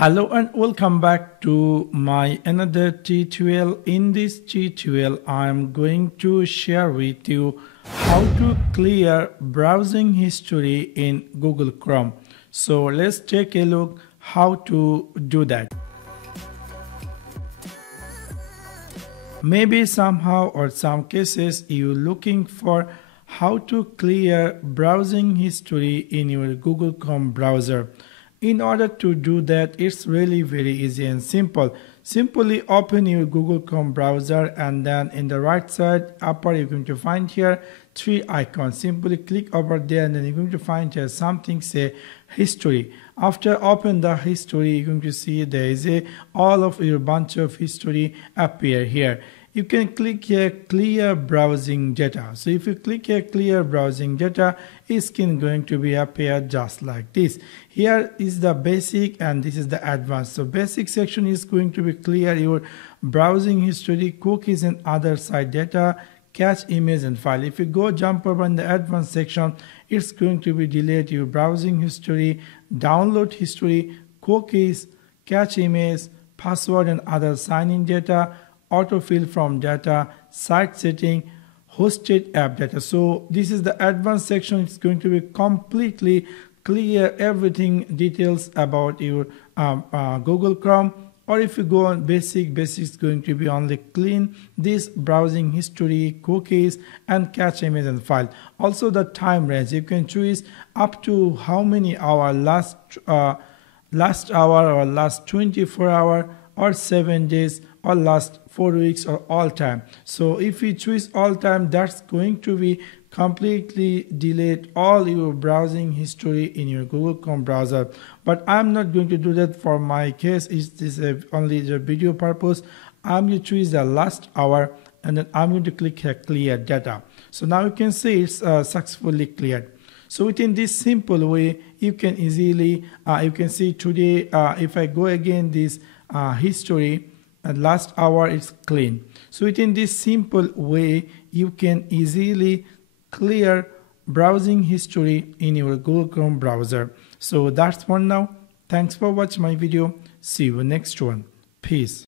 Hello and welcome back to my another tutorial. In this tutorial I am going to share with you how to clear browsing history in Google Chrome. So let's take a look how to do that. Maybe somehow or some cases you're looking for how to clear browsing history in your Google Chrome browser. In order to do that, it's really very easy and simple. Simply open your Google Chrome browser and then in the right side upper you're going to find here three icons. Simply click over there and then you're going to find here something say history. After open the history, you're going to see there is all of your bunch of history appear here. You can click here clear browsing data. So if you click here clear browsing data, it's going to be appear just like this. Here is the basic and this is the advanced. So basic section is going to be clear your browsing history, cookies and other site data, cache image and file. If you go jump over in the advanced section, it's going to be delete your browsing history, download history, cookies, cache image, password and other sign-in data, autofill from data, site setting, hosted app data. So this is the advanced section. It's going to be completely clear everything details about your Google Chrome. Or if you go on basic is going to be only clean this browsing history, cookies and cache image and file. Also the time range, you can choose up to how many hour, last hour or last 24 hour or 7 days or last 4 weeks or all time. So if you choose all time, that's going to be completely delete all your browsing history in your Google Chrome browser. But I'm not going to do that for my case. This is only the video purpose. I'm going to choose the last hour and then I'm going to click here clear data. So now you can see it's successfully cleared. So within this simple way, you can easily you can see today if I go again this history and last hour is clean. So within this simple way, you can easily clear browsing history in your Google Chrome browser. So that's for now. Thanks for watching my video. See you next one. Peace.